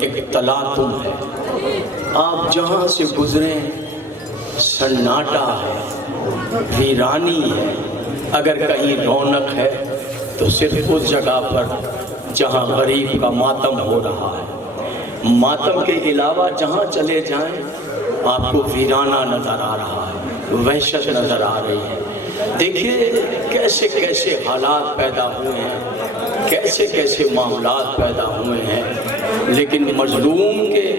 ایک تلاطم ہے. آپ جہاں سے گزریں سناٹا ہے، ویرانی ہے. اگر کہیں رونق ہے تو صرف اس جگہ پر جہاں غریب کا ماتم ہو رہا ہے. ماتم کے علاوہ جہاں چلے جائیں آپ کو ویرانہ نظر آ رہا ہے، وحشت نظر آ رہی ہے. دیکھیے کیسے کیسے حالات پیدا ہوئے ہیں، کیسے کیسے معاملات پیدا ہوئے ہیں، لیکن مظلوم کے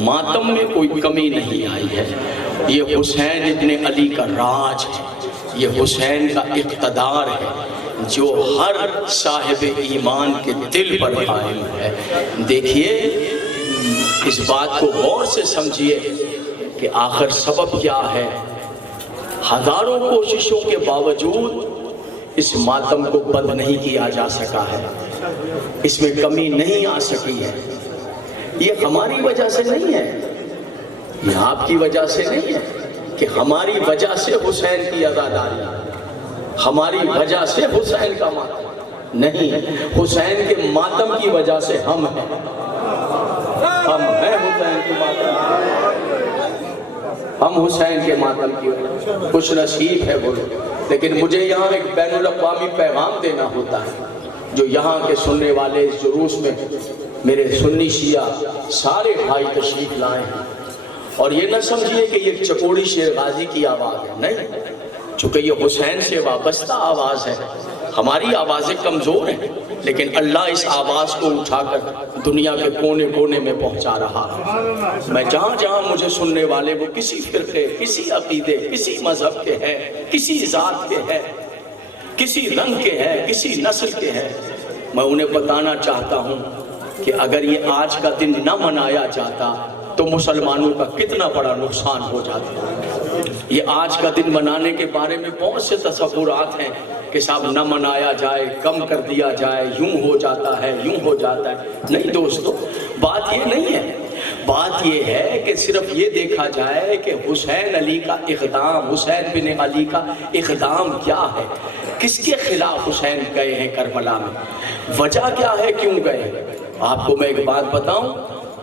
ماتم میں کوئی کمی نہیں آئی ہے. یہ حسین ابن علی کا راج ہے، یہ حسین کا اقتدار ہے جو ہر صاحب ایمان کے دل پر قائم ہے. دیکھیے اس بات کو غور سے سمجھیے کہ آخر سبب کیا ہے. ہزاروں کوششوں کے باوجود اس ماتم کو بند نہیں کیا جا سکا ہے، اس میں کمی نہیں آ سکی ہے. یہ ہماری وجہ سے نہیں ہے، یہ آپ کی وجہ سے نہیں ہے کہ ہماری وجہ سے حسین کی عزاداری، ہماری وجہ سے حسین کا ماتم نہیں ہے. حسین کے ماتم کی وجہ سے ہم ہیں، ہم ہیں حسین کے ماتم، ہم حسین کے ماتم کی وجہ. خوش نصیب ہے وہ. لیکن مجھے یہاں ایک بین الاقوامی پیغام دینا ہوتا ہے. جو یہاں کے سننے والے اس جلوس میں میرے سنی شیعہ سارے بھائی تشریف لائے ہیں، اور یہ نہ سمجھیے کہ یہ چکوڑی شیر غازی کی آواز ہے، نہیں، چونکہ یہ حسین سے وابستہ آواز ہے. ہماری آوازیں کمزور ہیں، لیکن اللہ اس آواز کو اٹھا کر دنیا کے کونے کونے میں پہنچا رہا ہے. میں جہاں جہاں مجھے سننے والے وہ کسی فرقے، کسی عقیدے، کسی مذہب کے ہیں، کسی ذات کے ہیں، کسی رنگ کے ہیں، کسی نسل کے ہیں، میں انہیں بتانا چاہتا ہوں کہ اگر یہ آج کا دن نہ منایا جاتا تو مسلمانوں کا کتنا بڑا نقصان ہو جاتا. یہ آج کا دن منانے کے بارے میں بہت سے تصورات ہیں کہ صاحب نہ منایا جائے، کم کر دیا جائے، یوں ہو جاتا ہے، یوں ہو جاتا ہے. نہیں دوستو، بات یہ نہیں ہے. بات یہ ہے کہ صرف یہ دیکھا جائے کہ حسین علی کا اقدام، حسین بن علی کا اقدام کیا ہے، کس کے خلاف حسین گئے ہیں کربلا میں، وجہ کیا ہے، کیوں گئے ہیں. آپ کو میں ایک بات بتاؤں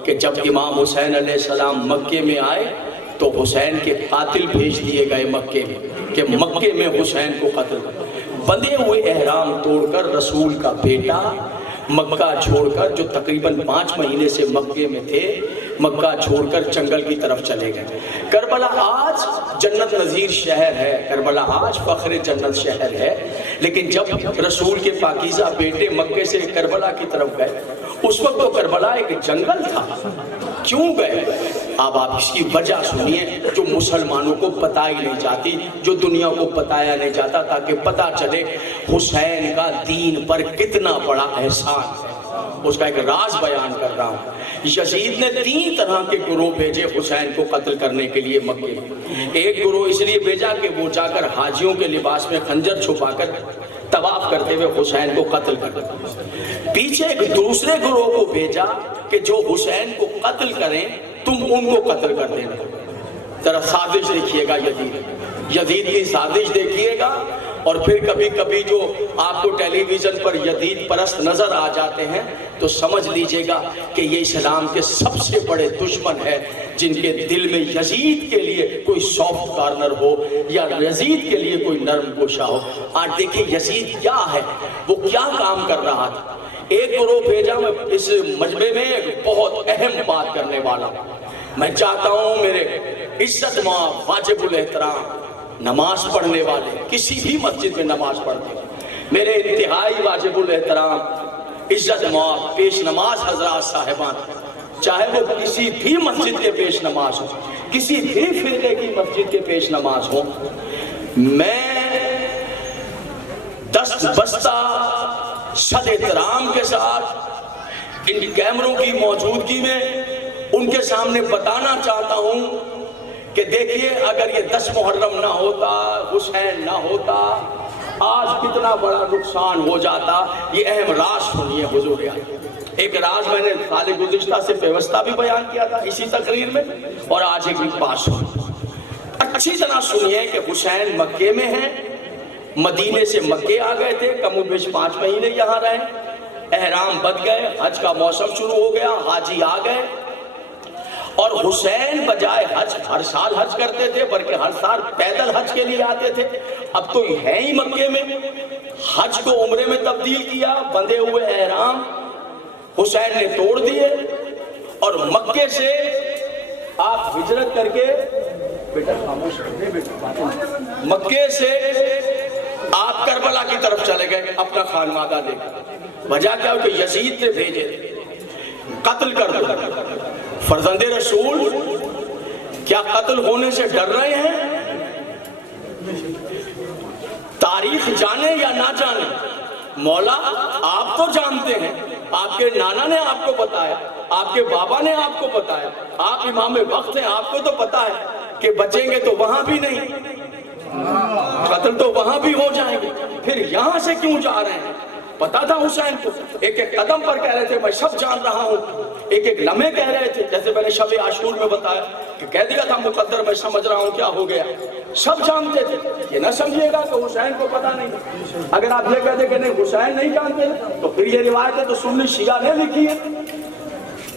کہ جب امام حسین علیہ السلام مکے میں آئے تو حسین کے قاتل بھیج دیے گئے مکے میں کہ مکے میں حسین کو قتل کر. بندھے ہوئے احرام توڑ کر رسول کا بیٹا مکہ چھوڑ کر، جو تقریباً 5 مہینے سے مکے میں تھے، مکہ چھوڑ کر جنگل کی طرف چلے گئے. کربلا آج جنت نظیر شہر ہے، کربلا آج فخر جنت شہر ہے، لیکن جب رسول کے پاکیزہ بیٹے مکے سے کربلا کی طرف گئے اس وقت تو کربلا ایک جنگل تھا. کیوں گئے؟ اب آپ اس کی وجہ سنیے جو مسلمانوں کو بتائی نہیں جاتی، جو دنیا کو بتایا نہیں جاتا، تاکہ پتہ چلے حسین کا دین پر کتنا بڑا احسان ہے. اس کا ایک راز بیان کر رہا ہوں. یزید نے 3 طرح کے گروہ بھیجے حسین کو قتل کرنے کے لیے مکے میں. ایک گروہ اس لیے بھیجا کہ وہ جا کر حاجیوں کے لباس میں خنجر چھپا کر طواف کرتے ہوئے حسین کو قتل کر دیں. پیچھے ایک دوسرے گروہ کو بھیجا کہ جو حسین کو قتل کریں تم ان کو قتل کر دینا. ذرا سازش دیکھیے گا، یزید کی سازش دیکھیے گا. اور پھر کبھی کبھی جو آپ کو ٹیلی ویژن پر یزید پرست نظر آ جاتے ہیں تو سمجھ لیجئے گا کہ یہ اسلام کے سب سے بڑے دشمن ہے، جن کے دل میں یزید کے لیے کوئی سافٹ کارنر ہو یا یزید کے لیے کوئی نرم گوشہ ہو. آج دیکھیں یزید کیا ہے، وہ کیا کام کر رہا تھا. ایک گروہ بھیجا. میں اس مجمع میں ایک بہت اہم بات کرنے والا ہوں. میں چاہتا ہوں میرے عزت مآب واجب الاحترام نماز پڑھنے والے، کسی بھی مسجد میں نماز پڑھتے ہیں، میرے انتہائی واجب الاحترام عزت مآب پیش نماز حضرات صاحبان، چاہے وہ کسی بھی مسجد کے پیش نماز ہو، کسی بھی فرقے کی مسجد کے پیش نماز ہو، میں دست بستہ صد احترام کے ساتھ ان کیمروں کی موجودگی میں ان کے سامنے بتانا چاہتا ہوں کہ دیکھیے اگر یہ 10 محرم نہ ہوتا، حسین نہ ہوتا، آج کتنا بڑا نقصان ہو جاتا. یہ اہم راز سنیے حضور. ایک راز میں نے سال گزشتہ سے پیوستہ بھی بیان کیا تھا اسی تقریر میں، اور آج ایک بات سنیے، اچھی طرح سنیے کہ حسین مکے میں ہیں، مدینے سے مکے آ گئے تھے، کم و بیش 5 مہینے یہاں رہے. احرام بندھ گئے، حج کا موسم شروع ہو گیا، حاجی آ گئے، اور حسین بجائے حج ہر سال حج کرتے تھے، بلکہ ہر سال پیدل حج کے لیے آتے تھے۔ اب تو ہے ہی مکے میں، حج کو عمرے میں تبدیل کیا، بندھے ہوئے احرام حسین نے توڑ دیے، اور مکے سے آپ ہجرت کر کے، بیٹا خاموش رہے بیٹا، مکے سے آپ کربلا کی طرف چلے گئے اپنا خانوادہ لے کر۔ وجہ کیا کہ یزید نے بھیجے قتل کر دو۔ فرزند رسول کیا قتل ہونے سے ڈر رہے ہیں؟ تاریخ جانے یا نہ جانے، مولا آپ تو جانتے ہیں، آپ کے نانا نے آپ کو بتایا، آپ کے بابا نے آپ کو بتایا، آپ امام وقت ہیں، آپ کو تو پتا ہے کہ بچیں گے تو وہاں بھی نہیں، قتل تو وہاں بھی ہو جائیں گے، پھر یہاں سے کیوں جا رہے ہیں؟ پتا تھا حسین کو، ایک ایک قدم پر کہہ رہے تھے میں سب جان رہا ہوں، ایک ایک لمحے کہہ رہے تھے، جیسے میں نے شب عاشور میں بتایا کہ کہہ دیا تھا مقدر میں سمجھ رہا ہوں کیا ہو گیا، سب جانتے تھے۔ یہ نہ سمجھیے گا کہ حسین کو پتا نہیں، اگر آپ یہ کہتے کہ نہیں حسین نہیں جانتے تو پھر یہ روایتیں تو سنی شیعہ نے لکھی ہے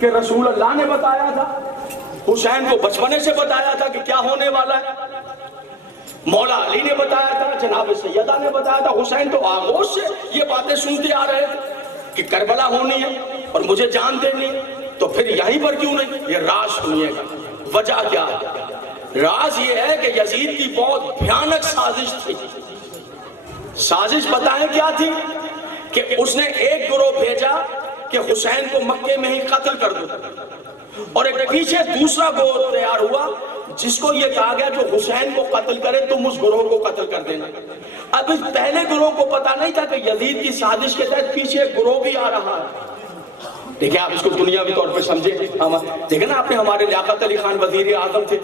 کہ رسول اللہ نے بتایا تھا، حسین کو بچپنے سے بتایا تھا کہ کیا ہونے والا ہے، مولا علی نے بتایا تھا، جناب سیدہ نے بتایا تھا، حسین تو آغوش سے یہ باتیں سنتے آ رہے تھے کہ کربلا ہونی ہے اور مجھے جان دینی ہے، تو پھر یہیں پر کیوں نہیں؟ یہ راز سنیے گا، وجہ کیا ہے؟ راز یہ ہے کہ یزید کی بہت بھیانک سازش تھی۔ سازش بتائیں کیا تھی؟ کہ اس نے ایک گروہ بھیجا کہ حسین کو مکے میں ہی قتل کر دو، اور ایک پیچھے دوسرا گروہ تیار ہوا جس کو یہ کہا گیا جو حسین کو قتل کرے تم اس گروہ کو قتل کر دینا۔ اب اس پہلے گروہ کو پتا نہیں تھا کہ یزید کی سازش کے تحت پیچھے ایک گروہ بھی آ رہا ہے۔ دیکھیں آپ اس کو دنیاوی طور پہ سمجھیں، دیکھیں نا آپ نے ہمارے لیاقت علی خان وزیر اعظم تھے،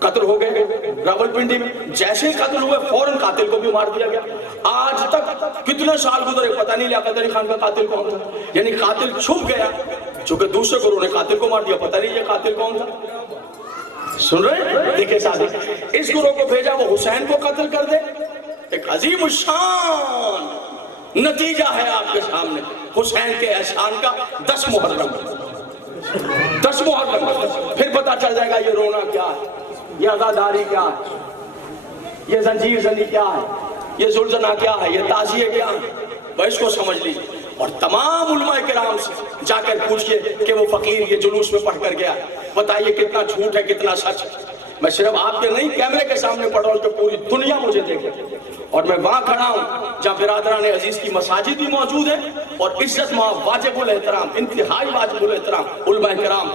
قتل ہو گئے راولپنڈی میں، جیسے ہی قتل ہوئے فوراً قاتل کو بھی مار دیا گیا۔ آج تک کتنے سال گزرے پتہ نہیں لیاقت علی خان کا قاتل کون تھا، یعنی قاتل چھپ گیا، چونکہ دوسرے گروہ نے قاتل کو مار دیا، پتہ نہیں یہ قاتل کون تھا۔ سن رہے ہیں؟ دیکھیں ساتھ اس گروہ کو بھیجا وہ حسین کو قتل کر دے۔ ایک عظیم الشان نتیجہ ہے آپ کے سامنے حسین کے احسان کا 10 محرم، 10 محرم، پھر پتا چل جائے گا یہ رونا کیا ہے، یہ عزاداری کیا ہے، یہ زنجیر زنی کیا ہے، یہ زلزلہ کیا ہے، یہ تعزیے کیا ہے، وہ اس کو سمجھ لیجیے۔ اور تمام علماء کرام سے جا کر پوچھئے کہ وہ فقیر یہ جلوس میں پڑھ کر گیا، بتائیے کتنا جھوٹ ہے کتنا سچ ہے۔ میں صرف آپ کے نہیں کیمرے کے سامنے پڑھ رہا ہوں کہ پوری دنیا مجھے دیکھے، اور میں وہاں کھڑا ہوں جہاں برادران عزیز کی مساجد بھی موجود ہیں، اور عزت مآب واجب الاحترام، انتہائی واجب الاحترام علماء کرام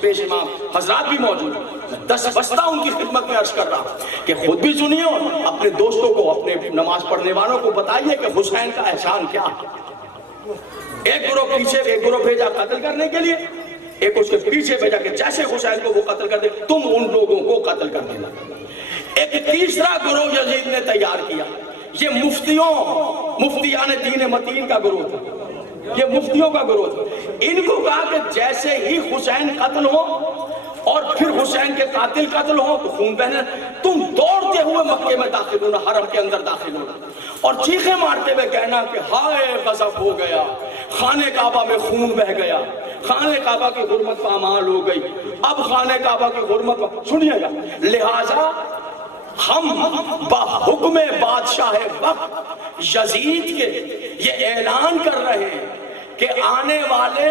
پیش امام حضرات بھی موجود ہیں۔ 10 بستہ ان کی خدمت میں عرض کر رہا ہوں کہ خود بھی سنیے اور اپنے دوستوں کو، اپنے نماز پڑھنے والوں کو بتائیے کہ حسین کا احسان کیا ہے۔ ایک گروہ پیچھے، ایک گروہ بھیجا قتل کرنے کے لیے، ایک اس کے پیچھے بھیجا کہ جیسے حسین کو وہ قتل کر دے تم ان لوگوں کو قتل کر دینا۔ ایک تیسرا گروہ یزید نے تیار کیا، یہ مفتیان دین متین کا گروہ تھا، یہ مفتیوں کا گروہ تھا۔ ان کو کہا کہ جیسے ہی حسین قتل ہو اور پھر حسین کے قاتل قتل ہو تو خون بہنے، تم دوڑتے ہوئے مکے میں داخل ہونا، حرم کے اندر داخل ہونا، اور چیخیں مارتے ہوئے کہنا کہ ہائے غضب ہو گیا، خانہ کعبہ میں خون بہ گیا، خانہ کعبہ کی حرمت پامال ہو گئی، اب خانہ کعبہ کی حرمت، سنیے گا، لہٰذا ہم بحکم بادشاہ وقت یزید کے یہ اعلان کر رہے ہیں کہ آنے والے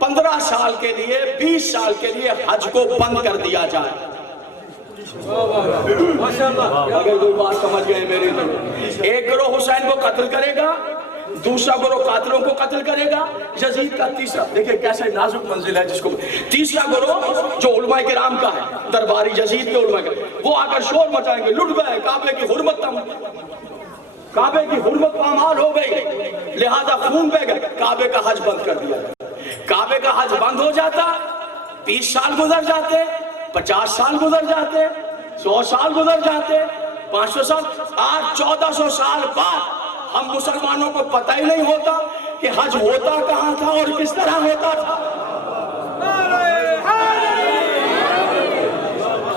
15 سال کے لیے، 20 سال کے لیے حج کو بند کر دیا جائے۔ اگر کوئی بات سمجھ گئے میری تو، ایک گروہ حسین کو قتل کرے گا، دوسرا گروہ قاتلوں کو قتل کرے گا، یزید کا تیسرا، دیکھیں کیسے نازک منزل ہے جس کو، تیسرا گروہ جو علماء کرام کا ہے، درباری یزید کے علماء کرام، وہ آ کر شور مچائیں گے، لٹ گئے، کعبے کی حرمت پامال ہو گئی، لہذا خون بہ گئے، کعبے کا حج بند کر دیا۔ کعبے کا حج بند ہو جاتا، 20 سال گزر جاتے، 50 سال گزر جاتے، 100 سال گزر جاتے، 500 سال، آج 1400 سال بعد ہم مسلمانوں کو پتہ ہی نہیں ہوتا کہ حج ہوتا کہاں تھا اور کس طرح ہوتا تھا۔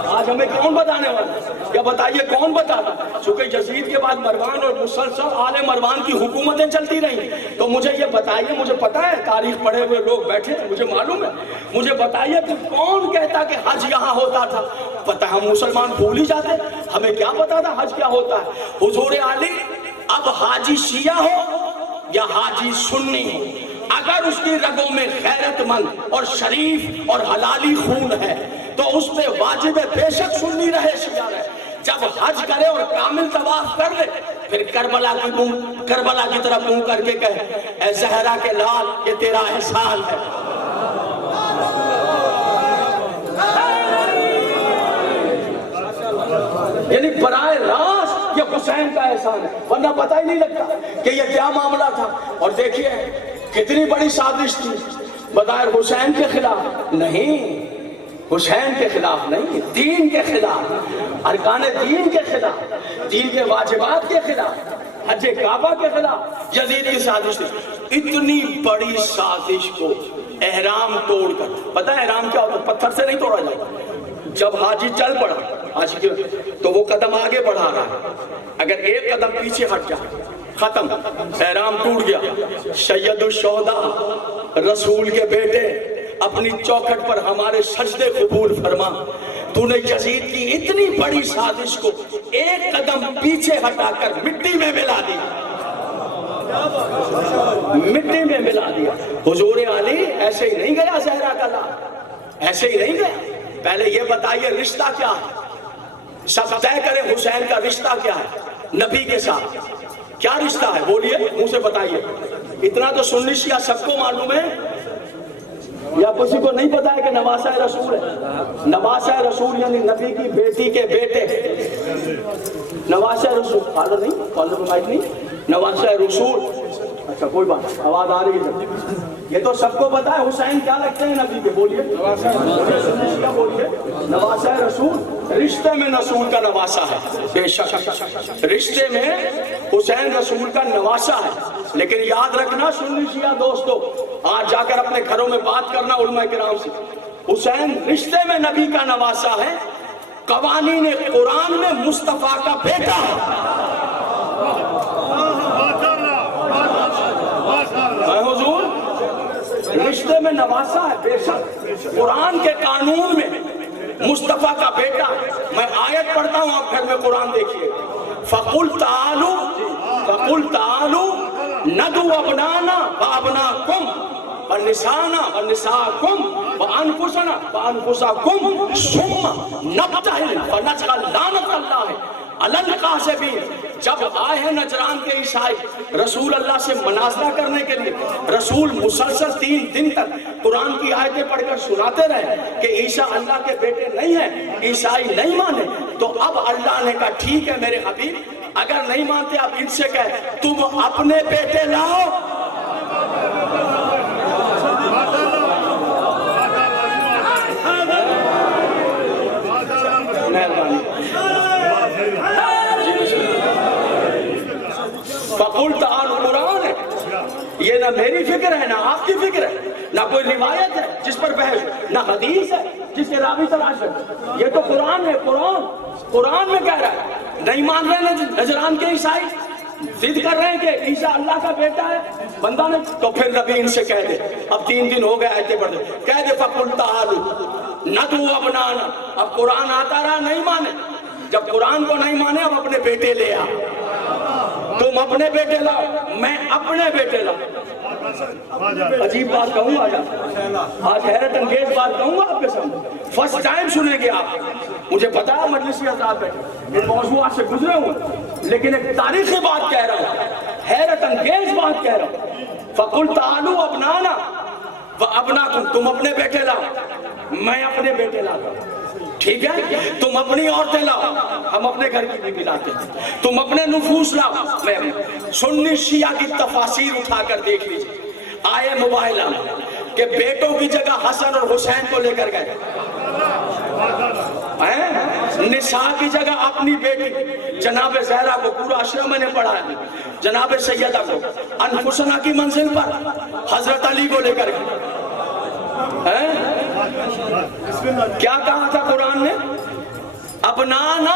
آج ہمیں کون بتانے والا؟ یا بتائیے کون بتاتا؟ چونکہ یزید کے بعد مروان اور مسلسل آل مروان کی حکومتیں چلتی رہی، تو مجھے یہ بتائیے، مجھے پتا ہے تاریخ پڑھے ہوئے لوگ بیٹھے ہیں، مجھے معلوم ہے، مجھے بتائیے کہ کون کہتا کہ حج یہاں ہوتا تھا؟ پتہ ہم مسلمان بھول ہی جاتے، ہمیں کیا پتا تھا حج کیا ہوتا ہے؟ حضور علی اب حاجی شیعہ ہو یا حاجی سنی ہو، اگر اس کی رگوں میں غیرت مند اور شریف اور حلالی خون ہے تو اس پہ واجب ہے بے شک سنی رہے شیعہ رہے۔ جب حج کرے اور کامل طواف کر لے پھر کربلا کی طرف منہ کر کے کہے اے زہرا کے لال یہ تیرا احسان ہے۔ یعنی برائے راست یہ حسین کا احسان ہے، ورنہ پتہ ہی نہیں لگتا کہ یہ کیا معاملہ تھا۔ اور دیکھیے کتنی بڑی سازش تھی، بظاہر حسین کے خلاف نہیں، حسین کے خلاف نہیں، دین کے خلاف، ارکان دین کے خلاف، دین کے واجبات کے خلاف، حج کعبہ کے خلاف یزید کی سازش تھی۔ اتنی بڑی سازش کو احرام توڑ کر، پتہ ہے احرام کیا ہوتا ہے؟ پتھر سے نہیں توڑا جاتا۔ جب حاجی چل پڑا حاجی تو وہ قدم آگے بڑھا رہا ہے، اگر ایک قدم پیچھے ہٹ جائے ختم، احرام ٹوٹ گیا۔ سید الشہداء رسول کے بیٹے اپنی چوکھٹ پر ہمارے سجدے قبول فرما، تو نے یزید کی اتنی بڑی سازش کو ایک قدم پیچھے ہٹا کر مٹی میں ملا دیا، مٹی میں ملا دیا۔ حضور علی ایسے ہی نہیں گیا زہرا کا لال، ایسے ہی نہیں گیا۔ پہلے یہ بتائیے رشتہ کیا ہے؟ سب طے کریں حسین کا رشتہ کیا ہے نبی کے ساتھ؟ کیا رشتہ ہے بولیے، منہ سے بتائیے۔ اتنا تو سنی شیعہ سب کو معلوم ہے، یا کسی کو نہیں پتا ہے کہ نواسہ رسول ہے؟ نواسہ رسول یعنی نبی کی بیٹی کے بیٹے، نواسہ رسول، فالو نہیں، فالو مائک نہیں، نواسہ رسول۔ اچھا کوئی بات، آواز آ رہی ہے؟ یہ تو سب کو پتا ہے حسین کیا لگتے ہیں نبی کے، بولیے کیا بولیے؟ نواسہ رسول، رشتے میں رسول کا نواسہ ہے، بے شک رشتے میں حسین رسول کا نواسہ ہے۔ لیکن یاد رکھنا سنی شیعہ دوستو، آج جا کر اپنے گھروں میں بات کرنا علماء کرام سے، حسین رشتے میں نبی کا نواسہ ہے، قوانین قرآن میں مصطفیٰ کا بیٹا ہے۔ حضور رشتے میں نواسا ہے، بے شک قرآن کے قانون میں مصطفیٰ کا بیٹا ہے۔ میں آیت پڑھتا ہوں، آپ گھر میں قرآن دیکھیے۔ فَقُلْ تَعَالُوا نَدْعُ أَبْنَاءَنَا وَأَبْنَاءَكُمْ وَنِسَاءَنَا وَنِسَاءَكُمْ وَأَنفُسَنَا وَأَنفُسَكُمْ ثُمَّ نَبْتَهِلْ فَنَجْعَلْ لَعْنَتَ اللَّهِ عَلَى الْكَاذِبِينَ۔ جب آئے ہیں نجران کے عیسائی رسول اللہ سے مناظرہ کرنے کے لیے، رسول مسلسل 3 دن تک قرآن کی آیتیں پڑھ کر سناتے رہے کہ عیسیٰ اللہ کے بیٹے نہیں ہیں، عیسائی نہیں مانے، تو اب اللہ نے کہا ٹھیک ہے میرے حبیب، اگر نہیں مانتے اب ان سے کہے تم اپنے بیٹے لاؤ۔ فَقُلْ تَعَالُوا قرآن ہے، یہ نہ میری فکر ہے نہ آپ کی فکر ہے، نہ کوئی روایت ہے جس پر بحث، نہ حدیث ہے جس کے راوی تلاش ہے، یہ تو قرآن ہے۔ قرآن میں کہہ رہا ہے، نہیں مان رہے نجران کے عیسائی، ضد کر رہے ہیں کہ عیسیٰ اللہ کا بیٹا ہے بندہ نے، تو پھر نبی ان سے کہہ دے، اب 3 دن ہو گئے آیتیں پڑھ دے، کہہ دے فَقُلْ تَعَالُوا نَدْعُ أَبْنَاءَنَا۔ اب قرآن آتا رہا نہیں مانے، جب قرآن کو نہیں مانے اب اپنے بیٹے لے آ، تم اپنے بیٹے لاؤ میں اپنے بیٹے لاؤ۔ عجیب بات کہوں گا آج حیرت انگیز بات کہوں گا آپ کے سامنے، فرسٹ ٹائم سنیں گے آپ، مجھے پتا ہے مجلسی حضرات بیٹھے ان موضوعات سے گزرے ہوں، لیکن ایک تاریخی بات کہہ رہا ہوں، حیرت انگیز بات کہہ رہا ہوں۔ فَقُلْ تَعَالُوا أَبْنَاءَنَا وَأَبْنَاءَكُمْ، تم اپنے بیٹے لاؤ میں اپنے بیٹے لاتا ہوں، ٹھیک ہے؟ تم اپنی عورتیں لاؤ ہم اپنے گھر کی بیوی لاتے ہیں، تم اپنے نفوس لاؤ میں۔ سنی شیعہ کی تفاسیر اٹھا کر دیکھ لیجیے، آئے موبائل کہ بیٹوں کی جگہ حسن اور حسین کو لے کر گئے، نساء کی جگہ اپنی بیٹی جناب زہرا کو، پورا عشرہ میں نے پڑھا ہے، جناب سیدہ کو انفسنا کی منزل پر حضرت علی کو لے کر گئے۔ کیا کہا تھا قرآن نے؟ ابنانا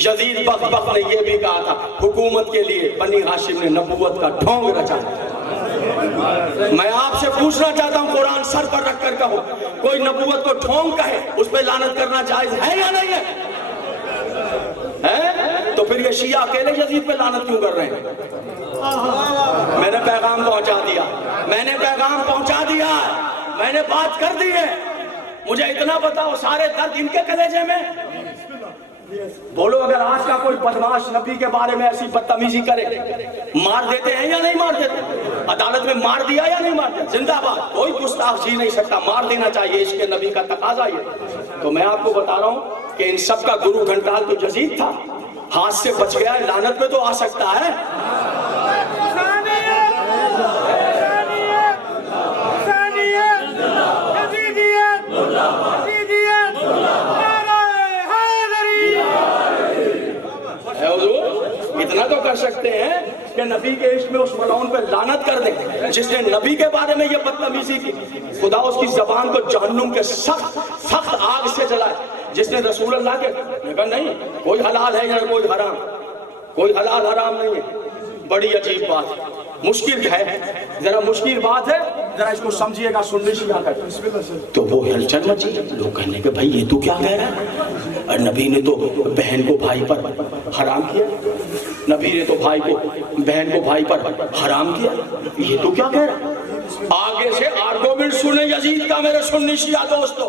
یزید بخت نے یہ بھی کہا تھا حکومت کے لیے بنی ہاشم نے نبوت کا ڈھونگ رچا. میں آپ سے پوچھنا چاہتا ہوں قرآن سر پر رکھ کر کہو کوئی نبوت کو ڈھونگ کہے اس پہ لعنت کرنا جائز ہے یا نہیں ہے؟ تو پھر یہ شیعہ اکیلے یزید پہ لعنت کیوں کر رہے ہیں؟ میں نے پیغام پہنچا دیا, میں نے پیغام پہنچا دیا, میں نے بات کر دی ہے. مجھے اتنا بتاؤ سارے درد ان کے کلیجے میں. بولو اگر آج کا کوئی بدماش نبی کے بارے میں ایسی بدتمیزی کرے مار دیتے ہیں یا نہیں مار دیتے؟ عدالت میں مار دیا یا نہیں مار دیا؟ زندہ باد, کوئی گستاخ جی نہیں سکتا, مار دینا چاہیے, عشق نبی کا تقاضا یہ. تو میں آپ کو بتا رہا ہوں کہ ان سب کا گرو گھنٹال تو یزید تھا, ہاتھ سے بچ گیا, لعنت پہ تو آ سکتا ہے. اتنا تو کر سکتے ہیں کہ نبی کے عشق میں اس ملعون پہ لعنت کر دیں جس نے نبی کے بارے میں یہ بدتمیزی کی. خدا اس کی زبان کو جہنم کے سخت آگ سے جلائے. جس نے رسول اللہ کے کہا نہیں کوئی حلال ہے یا کوئی حرام, کوئی حلال حرام نہیں ہے. بڑی عجیب بات ہے, مشکل ہے, ذرا مشکل بات ہے, ذرا اس کو سمجھیے گا. سننے شیعہ کا تو وہ ہلچل مچی, لوگ کہنے کہ بھائی یہ تو کیا کہہ رہا ہے, اور نبی نے تو بہن کو بھائی پر حرام کیا, نبی نے تو بہن کو بھائی پر حرام کیا, یہ تو کیا کہہ رہا ہے. آگے سے آرگومنٹ سنے یزید کا میرے سنی شیعہ دوستو.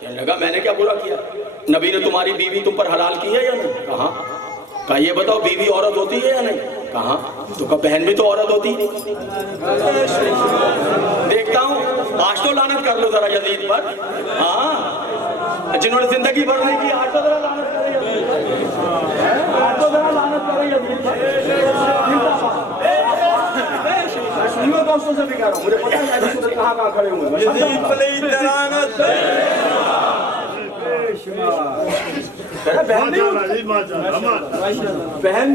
کہنے لگا میں نے کیا برا کیا, نبی نے تمہاری بیوی تم پر حلال کی ہے یا نہیں؟ کہاں. کہا یہ بتاؤ بیوی عورت ہوتی ہے یا نہیں؟ کہاں. تو کہا بہن بھی تو عورت ہوتی ہے. دیکھتا ہوں آج تو لعنت کر لو ذرا یزید پر. ہاں جنہوں نے زندگی بھر نہیں کی آج تو ذرا لعنت کرے یزید پر, آج تو ذرا لعنت کرے یزید پر. سنیوں دوستوں سے بھی کہہ رہا ہوں, مجھے پتہ ہے کہاں کھڑے ہوئے ہیں. بہن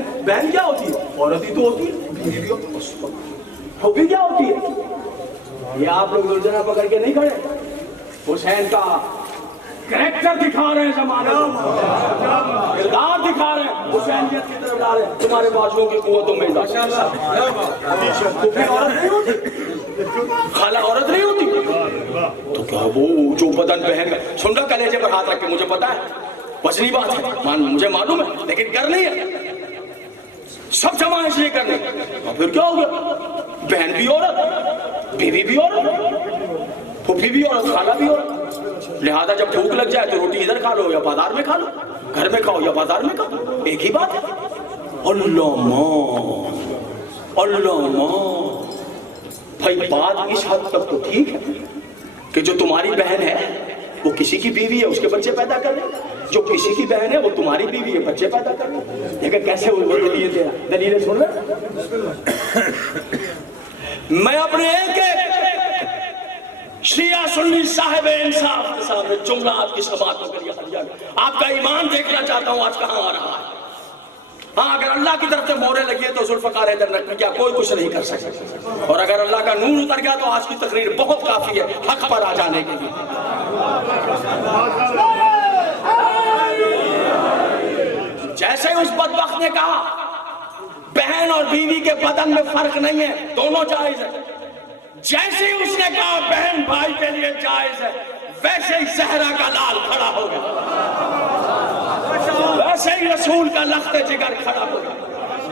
کیا ہوتی ہے؟ عورت ہی تو ہوتی ہے. پھوپھی کیا ہوتی ہے؟ یہ آپ لوگ زلزلہ پکڑ کے نہیں کھڑے, حسین کا کریکٹر دکھا رہے ہیں, زمانہ کردار دکھا رہے ہیں, حسینیت کی طرف ڈال رہے ہیں. تمہارے بازوؤں کی قوتوں میں پھوپھی عورت نہیں ہوتی, خالہ عورت نہیں ہوتی. تو کیا وہ جو بدن بہن کا سن رہا کلیجے پر ہاتھ رکھ کے, مجھے پتا ہے وزنی بات ہے, مجھے معلوم ہے, لیکن کرنی ہے. سب جمع اس لیے کرنے. اور پھر کیا ہو گیا, بہن بھی عورت, بیوی بھی عورت, پھوپھی بھی عورت, خالہ بھی عورت. لہذا جب بھوک لگ جائے تو روٹی ادھر کھا لو یا بازار میں کھا لو, گھر میں کھاؤ یا بازار میں کھاؤ, ایک ہی بات ہے. اللہ ماں بھائی بات اس حد تک تو ٹھیک ہے کہ جو تمہاری بہن ہے وہ کسی کی بیوی ہے, اس کے بچے پیدا کر لے. جو کسی کی بہن ہے وہ تمہاری بیوی ہے, بچے پیدا کر لے. لیکن کیسے وہ دلیلیں سن لیں. میں اپنے ایک شیعہ سنی صاحب انصاف کے سامنے جملات کی سماعت کو کریے. آپ کا ایمان دیکھنا چاہتا ہوں آج کہاں آ رہا ہے. ہاں اگر اللہ کی طرف سے مورے لگی ہے تو ذوالفقار حیدر نقوی کیا کوئی کچھ نہیں کر سکتا, اور اگر اللہ کا نور اتر گیا تو آج کی تقریر بہت کافی ہے حق پر آ جانے کے لیے. جیسے اس بدبخت نے کہا بہن اور بیوی کے بدن میں فرق نہیں ہے, دونوں جائز ہے. جیسے اس نے کہا بہن بھائی کے لیے جائز ہے, ویسے ہی زہرا کا لال کھڑا ہو گیا, ویسے ہی رسول کا لخت جگر کھڑا ہو گیا,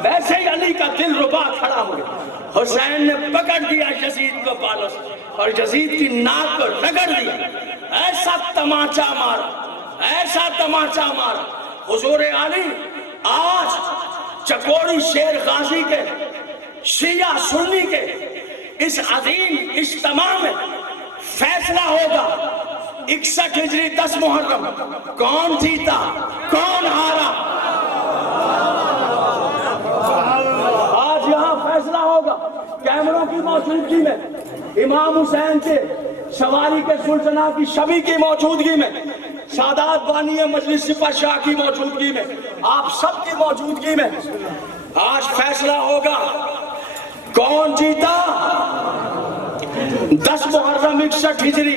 ویسے ہی علی کا دل ربا کھڑا ہو گیا. حسین نے پکڑ دیا یزید کو بالوں سے اور یزید کی ناک کو رگڑ دیا. ایسا تماچا مارا, ایسا تماچا مارا. حضور علی آج چکوری شیر غازی کے شیعہ سنی کے اس عظیم اجتماع میں فیصلہ ہوگا 61 ہجری 10 محرم کون جیتا کون ہارا. آج یہاں فیصلہ ہوگا کیمروں کی موجودگی میں, امام حسین کے سواری کے سلطنہ کی شبی کی موجودگی میں, سادات بانی مجلس سپہ شاہ کی موجودگی میں, آپ سب کی موجودگی میں آج فیصلہ ہوگا کون جیتا. 10 محرم 61 ہجری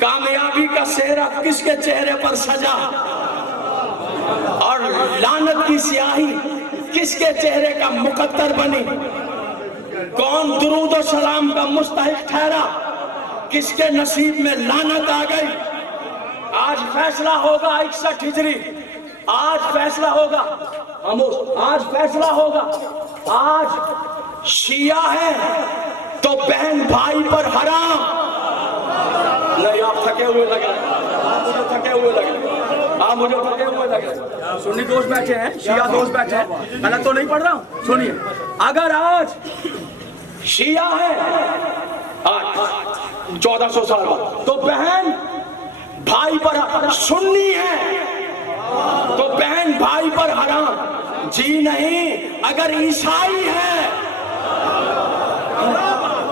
کامیابی کا سہرا کس کے چہرے پر سجا. اور لعنت کی سیاہی کس کے چہرے کا مقدر بنی؟ کون درود و سلام کا مستحق ٹھہرا؟ کس کے نصیب میں لعنت آ گئی؟ آج فیصلہ ہوگا 61 ہجری، آج فیصلہ ہوگا، آج فیصلہ ہوگا۔ آج شیعہ ہے تو بہن بھائی پر حرام۔ نہیں، آپ تھکے ہوئے لگ رہے ہیں، آپ مجھے تھکے ہوئے لگ رہے ہیں، آپ مجھے تھکے ہوئے لگ رہے ہیں۔ سنی دوست بیٹھے ہیں، شیعہ دوست بیٹھے ہیں، غلط تو نہیں پڑھ رہا ہوں؟ سنیے، اگر آج شیعہ ہے آج 1400 سال بعد تو بہن بھائی پر سنی ہے تو بہن بھائی پر حرام؟ جی نہیں، اگر عیسائی ہے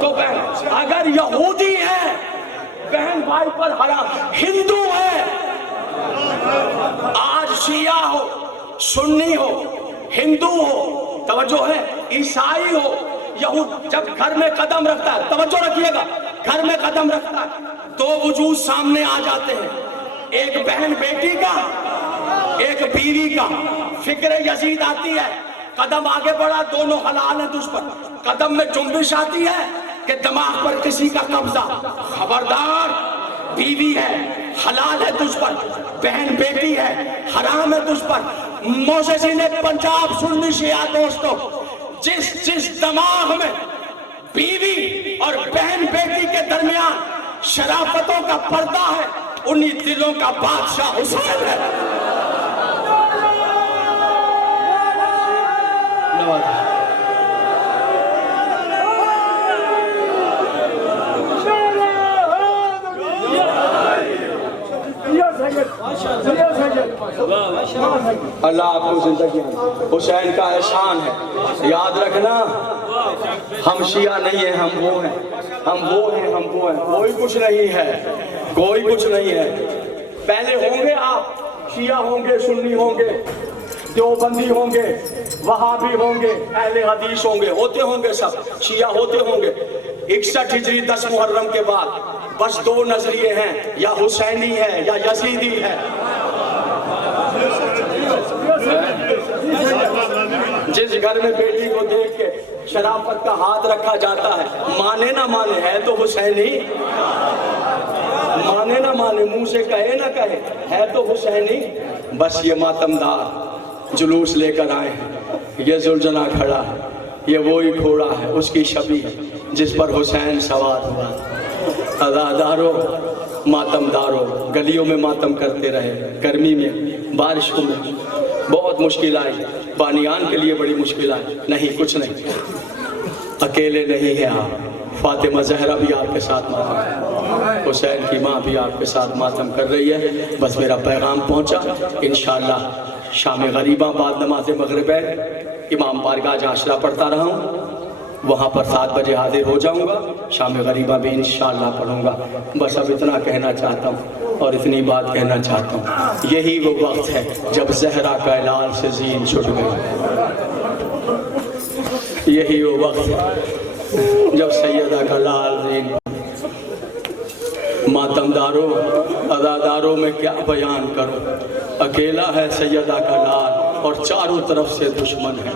تو بہن، اگر یہودی ہے بہن بھائی پر حرام، ہندو ہے، آج شیعہ ہو، سنی ہو، ہندو ہو، توجہ ہے، عیسائی ہو، یہود، جب گھر میں قدم رکھتا ہے، توجہ رکھیے گا، گھر میں قدم رکھتا ہے دو وجود سامنے آ جاتے ہیں، ایک بہن بیٹی کا، ایک بیوی کا۔ فکر یزید آتی ہے، قدم آگے بڑھا، دونوں حلال ہیں تجھ پر۔ قدم میں جنبش آتی ہے کہ دماغ پر کسی کا قبضہ، خبردار، بیوی ہے حلال ہے تجھ پر، بہن بیٹی ہے حرام ہے تجھ پر۔ موسیسین پنجاب سنی شیعہ دوستو، جس دماغ میں بیوی اور بہن بیٹی کے درمیان شرافتوں کا پردہ ہے، انہی دلوں کا بادشاہ حسین ہے۔ اللہ آپ کو زندگی حسین کا احسان ہے، یاد رکھنا، ہم شیعہ نہیں ہیں، ہم وہ ہیں، ہم وہ ہیں، ہم وہ ہیں، کوئی کچھ نہیں ہے، کوئی کچھ نہیں ہے۔ پہلے ہوں گے آپ، شیعہ ہوں گے، سنی ہوں گے، دیوبندی ہوں گے، وہابی ہوں گے، اہل حدیث ہوں گے، ہوتے ہوں گے سب، شیعہ ہوتے ہوں گے۔ 61 ہجری 10 محرم کے بعد بس دو نظریے ہیں، یا حسینی ہے یا یزیدی ہے۔ جس گھر میں بیٹی کو دیکھ کے شرافت کا ہاتھ رکھا جاتا ہے، مانے نہ مانے، ہے تو حسینی، مانے نہ مانے، منہ سے کہے نہ کہے، ہے تو حسینی۔ بس یہ ماتمدار جلوس لے کر آئے ہیں، یہ زلزلہ کھڑا ہے، یہ وہی گھوڑا ہے، اس کی شبیہ ہے جس پر حسین سوار ہوا۔ عزادارو، ماتمدارو، گلیوں میں ماتم کرتے رہے، گرمی میں، بارشوں میں، بہت مشکل آئی، بانیان کے لیے بڑی مشکل آئی، نہیں کچھ نہیں، اکیلے نہیں ہیں آپ، فاطمہ زہرا بھی آپ کے ساتھ ماتم، حسین کی ماں بھی آپ کے ساتھ ماتم کر رہی ہے۔ بس میرا پیغام پہنچا، انشاءاللہ شام غریباں بعد نماز مغرب ہے، امام بارگاہ جہاں عشرہ پڑھتا رہا ہوں، وہاں پر 7 بجے حاضر ہو جاؤں گا، شام غریبہ بھی انشاءاللہ پڑھوں گا۔ بس اب اتنا کہنا چاہتا ہوں اور اتنی بات کہنا چاہتا ہوں، یہی وہ وقت ہے جب زہرا کا لال سے زین چھٹ گئی، یہی وہ وقت ہے جب سیدہ کا لال زین۔ ماتمداروں، عزاداروں میں کیا بیان کروں، اکیلا ہے سیدہ کا لال اور چاروں طرف سے دشمن ہے۔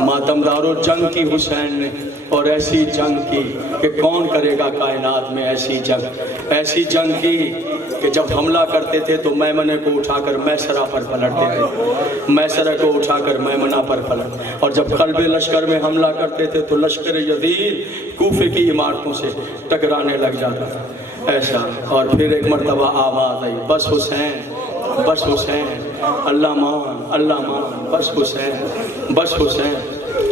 ماتمداروں، جنگ کی حسین نے، اور ایسی جنگ کی کہ کون کرے گا کائنات میں ایسی جنگ، ایسی جنگ کی کہ جب حملہ کرتے تھے تو میمنہ کو اٹھا کر میسرہ پر پلٹتے تھے، میسرہ کو اٹھا کر میمنہ پر پلٹ، اور جب قلب لشکر میں حملہ کرتے تھے تو لشکر یزید کوفے کی عمارتوں سے ٹکرانے لگ جاتا تھا، ایسا۔ اور پھر ایک مرتبہ آواز آئی، بس حسین، بس حسین، اللہ مان، اللہ مان، بس حسین، بس حسین،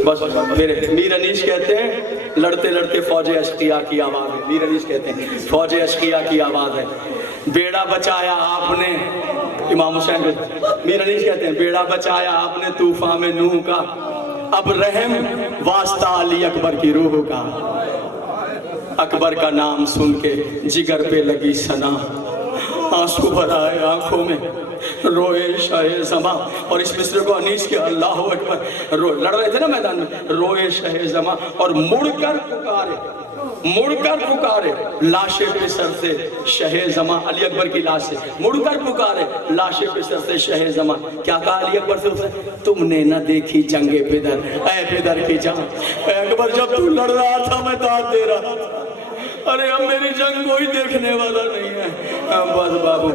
بس۔ میرے میر انیس کہتے ہیں، لڑتے لڑتے فوج اشقیاء کی آواز ہے، میر انیس کہتے ہیں فوج اشقیاء کی آواز ہے، بیڑا بچایا آپ نے، امام حسین، میر انیس کہتے ہیں بیڑا بچایا آپ نے طوفان میں نوح کا، اب رحم واسطہ علی اکبر کی روح کا، اکبر کا نام سن کے جگر پہ لگی سنا، آنسو بھر آئے آنکھوں میں، روئے شاہ زماں۔ اور اس مصرے کو انیس کے اللہ اکبر، لڑ رہے تھے نا میدان میں، روئے شاہ زماں اور مڑ کر پکارے، مڑ کر پکارے لاشے پہ سر سے شہ زماں، علی اکبر کی لاش سے مڑ کر پکارے لاشے پہ سر سے شہ زماں. کیا کہا علی اکبر سے اسے؟ تم نے نہ دیکھی جنگ پدر، اے پدر کی جان. اے اکبر جب تو لڑ رہا تھا میں داد دے رہا تھا. ارے اب میری جنگ کوئی دیکھنے والا نہیں ہے. بس بابو